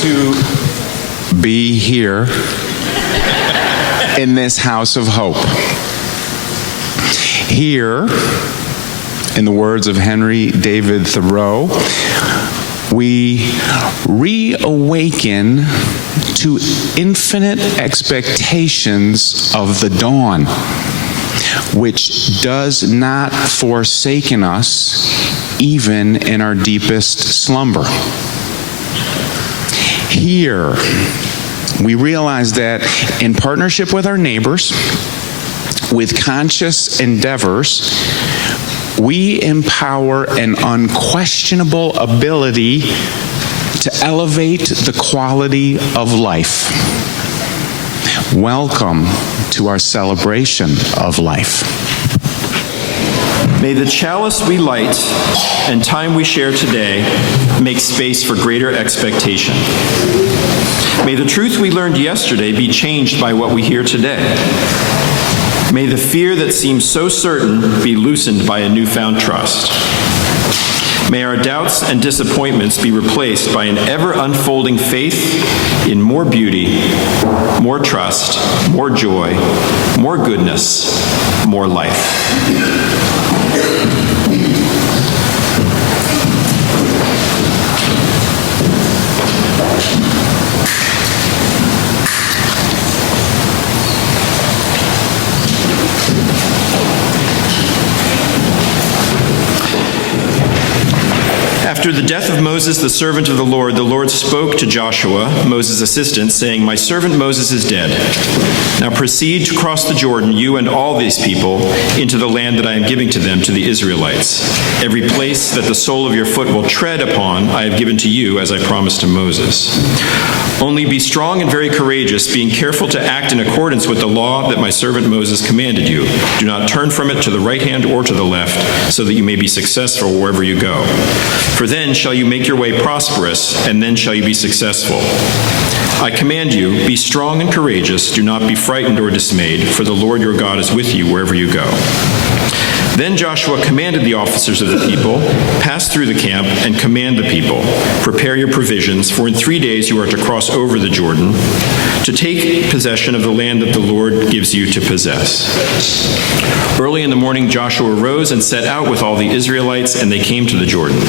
to be here in this house of hope. Here, in the words of Henry David Thoreau, we reawaken to infinite expectations of the dawn, which does not forsaken us even in our deepest slumber. Here, we realize that in partnership with our neighbors, with conscious endeavors, we empower an unquestionable ability to elevate the quality of life. Welcome to our celebration of life. May the chalice we light and time we share today make space for greater expectation. May the truth we learned yesterday be changed by what we hear today. May the fear that seems so certain be loosened by a newfound trust. May our doubts and disappointments be replaced by an ever-unfolding faith in more beauty, more trust, more joy, more goodness, more life. After the death of Moses, the servant of the Lord spoke to Joshua, Moses' assistant, saying, "My servant Moses is dead. Now proceed to cross the Jordan, you and all these people, into the land that I am giving to them, to the Israelites. Every place that the sole of your foot will tread upon, I have given to you, as I promised to Moses. Only be strong and very courageous, being careful to act in accordance with the law that my servant Moses commanded you. Do not turn from it to the right hand or to the left, so that you may be successful wherever you go. For then shall you make your way prosperous, and then shall you be successful. I command you, be strong and courageous. Do not be frightened or dismayed, for the Lord your God is with you wherever you go." Then Joshua commanded the officers of the people, "Pass through the camp and command the people. Prepare your provisions, for in 3 days you are to cross over the Jordan, to take possession of the land that the Lord gives you to possess." Early in the morning Joshua rose and set out with all the Israelites, and they came to the Jordan.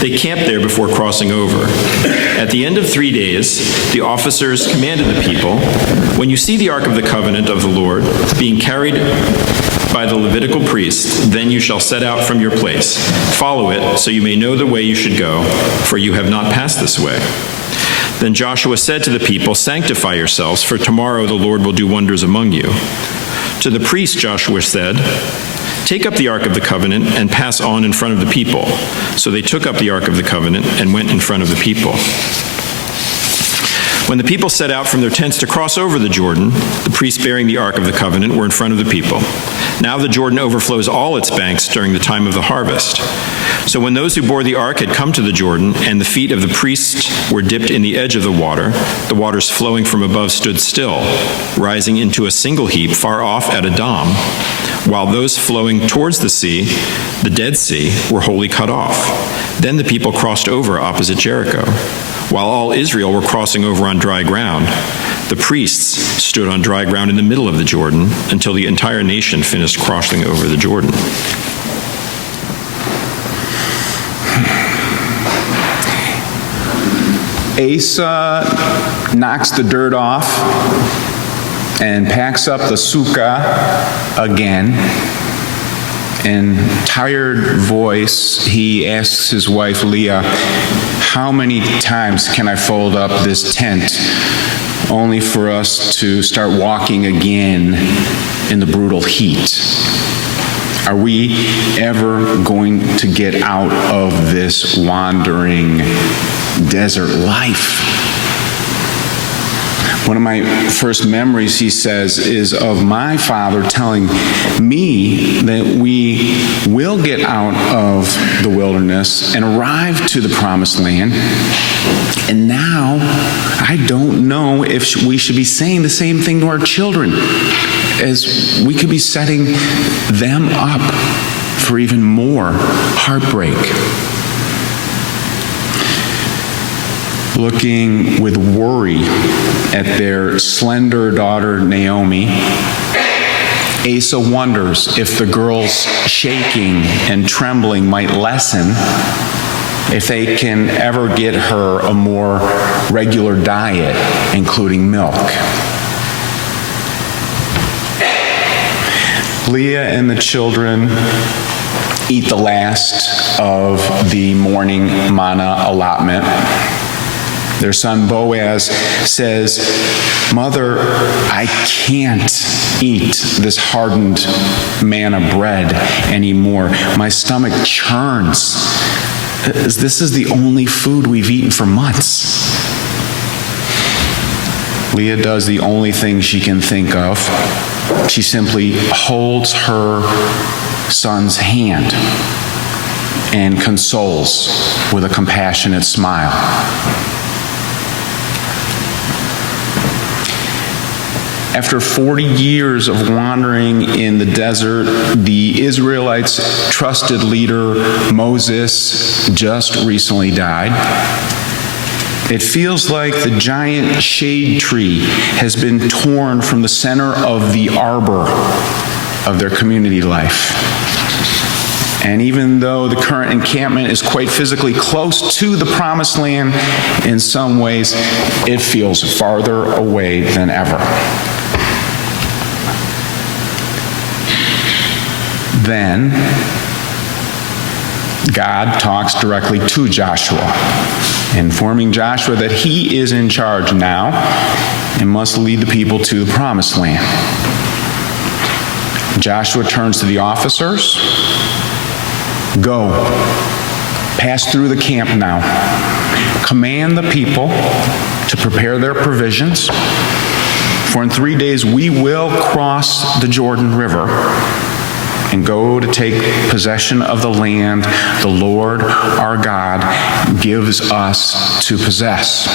They camped there before crossing over. At the end of 3 days, the officers commanded the people, "When you see the Ark of the Covenant of the Lord being carried by the Levitical priests, then you shall set out from your place. Follow it, so you may know the way you should go, for you have not passed this way." Then Joshua said to the people, "Sanctify yourselves, for tomorrow the Lord will do wonders among you." To the priests Joshua said, "Take up the Ark of the Covenant and pass on in front of the people." So they took up the Ark of the Covenant and went in front of the people. When the people set out from their tents to cross over the Jordan, the priests bearing the Ark of the Covenant were in front of the people. Now the Jordan overflows all its banks during the time of the harvest. So when those who bore the ark had come to the Jordan, and the feet of the priests were dipped in the edge of the waters flowing from above stood still, rising into a single heap far off at Adam, while those flowing towards the sea, the Dead Sea, were wholly cut off. Then the people crossed over opposite Jericho. While all Israel were crossing over on dry ground, the priests stood on dry ground in the middle of the Jordan until the entire nation finished crossing over the Jordan. Asa knocks the dirt off and packs up the sukkah again. In tired voice, he asks his wife Leah, "How many times can I fold up this tent only for us to start walking again in the brutal heat? Are we ever going to get out of this wandering desert life?" One of my first memories, he says, is of my father telling me that we will get out of the wilderness and arrive to the promised land. And now, I don't know if we should be saying the same thing to our children, as we could be setting them up for even more heartbreak. Looking with worry at their slender daughter Naomi, Asa wonders if the girl's shaking and trembling might lessen if they can ever get her a more regular diet, including milk. Leah and the children eat the last of the morning manna allotment. Their son Boaz says, "Mother, I can't eat this hardened manna bread anymore. My stomach churns. This is the only food we've eaten for months." Leah does the only thing she can think of. She simply holds her son's hand and consoles with a compassionate smile. After 40 years of wandering in the desert, the Israelites' trusted leader, Moses, just recently died. It feels like the giant shade tree has been torn from the center of the arbor of their community life. And even though the current encampment is quite physically close to the promised land, in some ways, it feels farther away than ever. Then, God talks directly to Joshua, informing Joshua that he is in charge now and must lead the people to the promised land. Joshua turns to the officers. "Go, pass through the camp now. Command the people to prepare their provisions, for in 3 days we will cross the Jordan River and go to take possession of the land the Lord our God gives us to possess."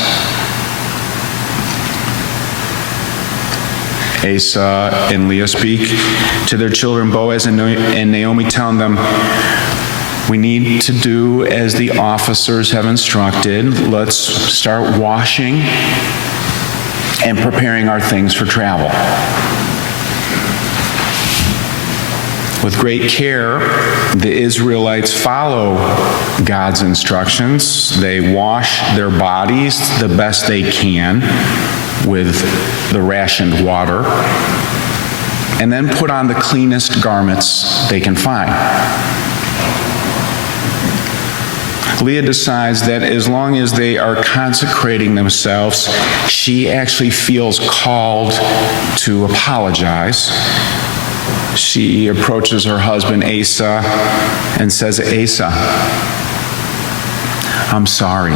Asa and Leah speak to their children Boaz and Naomi, telling them, "We need to do as the officers have instructed. Let's start washing and preparing our things for travel." With great care, the Israelites follow God's instructions. They wash their bodies the best they can with the rationed water, and then put on the cleanest garments they can find. Leah decides that as long as they are consecrating themselves, she actually feels called to apologize. She approaches her husband Asa and says, "Asa, I'm sorry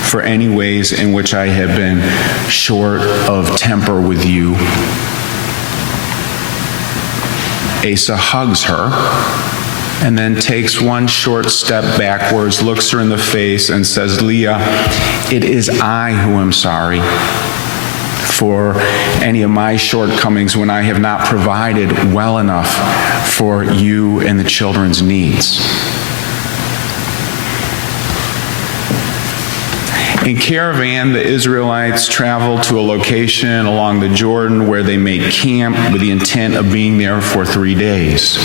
for any ways in which I have been short of temper with you." Asa hugs her and then takes one short step backwards, looks her in the face, and says, "Leah, it is I who am sorry for any of my shortcomings when I have not provided well enough for you and the children's needs." In caravan, the Israelites travel to a location along the Jordan where they make camp with the intent of being there for 3 days.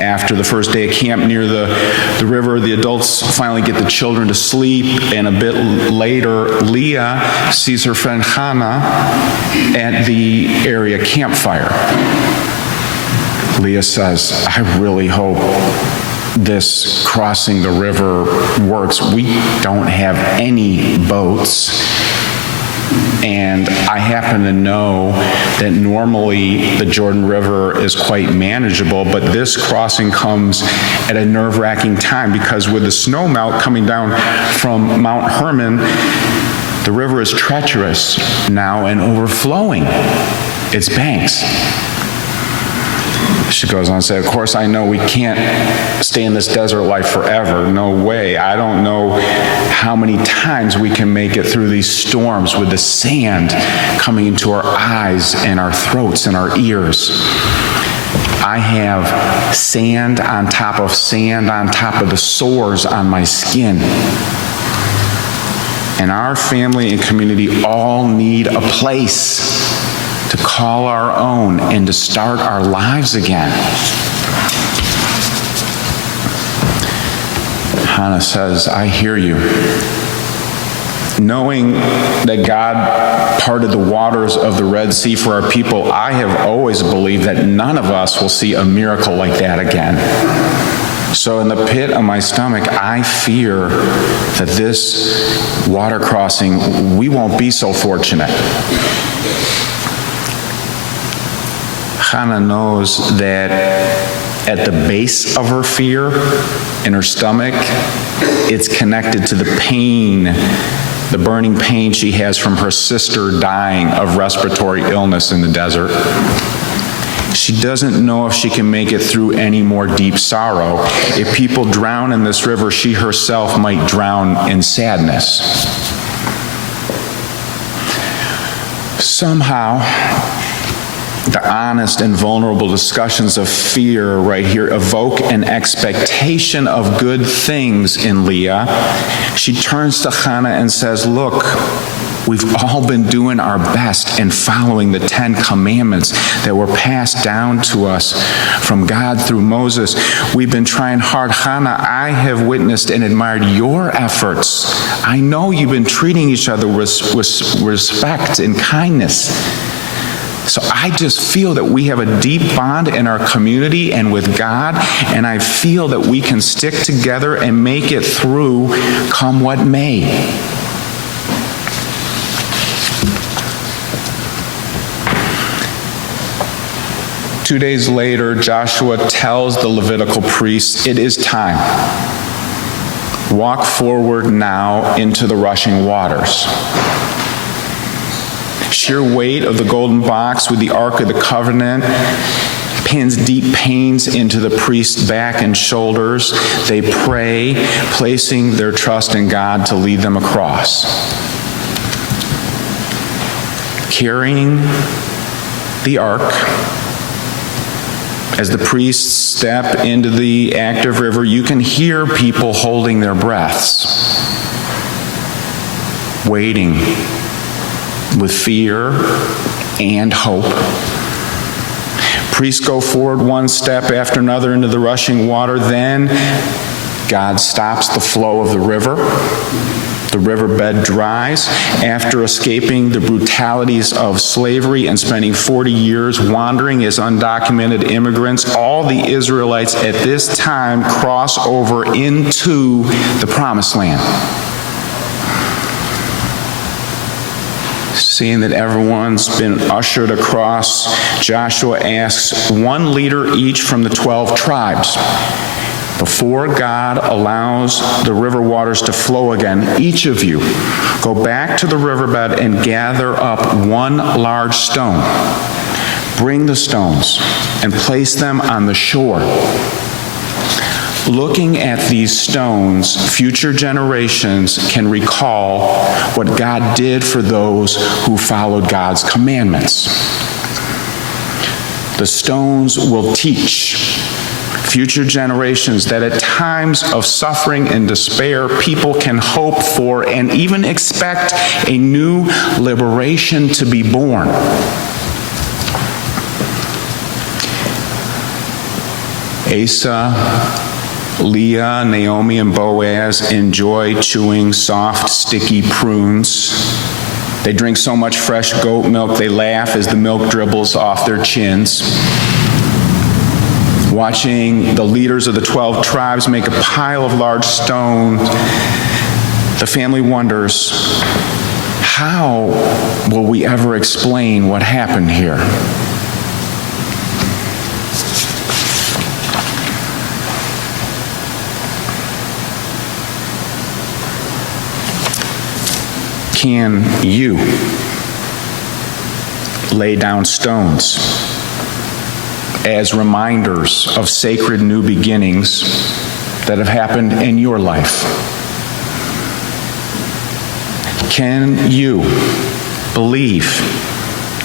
After the first day of camp near the river, the adults finally get the children to sleep, and a bit later, Leah sees her friend Hannah at the area campfire. Leah says, "I really hope this crossing the river works. We don't have any boats. And I happen to know that normally the Jordan River is quite manageable, but this crossing comes at a nerve-wracking time because with the snow melt coming down from Mount Hermon, the river is treacherous now and overflowing its banks." She goes on to say, "Of course, I know we can't stay in this desert life forever. No way. I don't know how many times we can make it through these storms with the sand coming into our eyes and our throats and our ears. I have sand on top of the sores on my skin. and our family and community all need a place to call our own and to start our lives again. Hannah says, I hear you. Knowing that God parted the waters of the Red Sea for our people, I have always believed that none of us will see a miracle like that again. So in the pit of my stomach, I fear that this water crossing, we won't be so fortunate. Hannah knows that at the base of her fear, in her stomach, it's connected to the pain, the burning pain she has from her sister dying of respiratory illness in the desert. She doesn't know if she can make it through any more deep sorrow. If people drown in this river, she herself might drown in sadness. Somehow, the honest and vulnerable discussions of fear right here evoke an expectation of good things in Leah. She turns to Hannah and says, look, we've all been doing our best in following the 10 commandments that were passed down to us from God through Moses. We've been trying hard. Hannah, I have witnessed and admired your efforts. I know you've been treating each other with respect and kindness. So I just feel that we have a deep bond in our community and with God, and I feel that we can stick together and make it through come what may. Two days later, Joshua tells the Levitical priests, it is time. Walk forward now into the rushing waters. Sheer weight of the golden box with the Ark of the Covenant pins deep pains into the priest's back and shoulders. They pray, placing their trust in God to lead them across. Carrying the Ark, as the priests step into the active river, you can hear people holding their breaths, waiting with fear and hope. Priests go forward one step after another into the rushing water. Then God stops the flow of the river. The riverbed dries. After escaping the brutalities of slavery and spending 40 years wandering as undocumented immigrants, all the Israelites at this time cross over into the Promised Land. Seeing that everyone's been ushered across, Joshua asks one leader each from the 12 tribes. Before God allows the river waters to flow again, each of you go back to the riverbed and gather up one large stone. Bring the stones and place them on the shore. Looking at these stones, future generations can recall what God did for those who followed God's commandments. The stones will teach future generations that at times of suffering and despair, people can hope for and even expect a new liberation to be born. Asa, Leah, Naomi, and Boaz enjoy chewing soft, sticky prunes. They drink so much fresh goat milk, they laugh as the milk dribbles off their chins. Watching the leaders of the 12 tribes make a pile of large stones, the family wonders, how will we ever explain what happened here? Can you lay down stones as reminders of sacred new beginnings that have happened in your life? Can you believe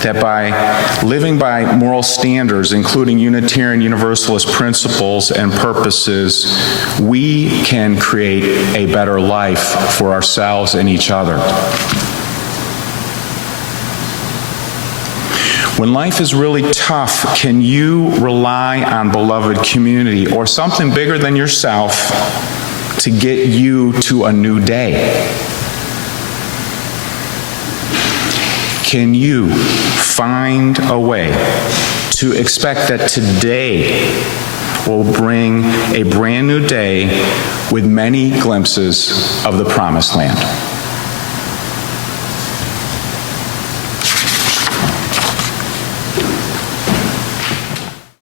that by living by moral standards, including Unitarian Universalist principles and purposes, we can create a better life for ourselves and each other. When life is really tough, can you rely on beloved community or something bigger than yourself to get you to a new day? Can you find a way to expect that today will bring a brand new day with many glimpses of the promised land?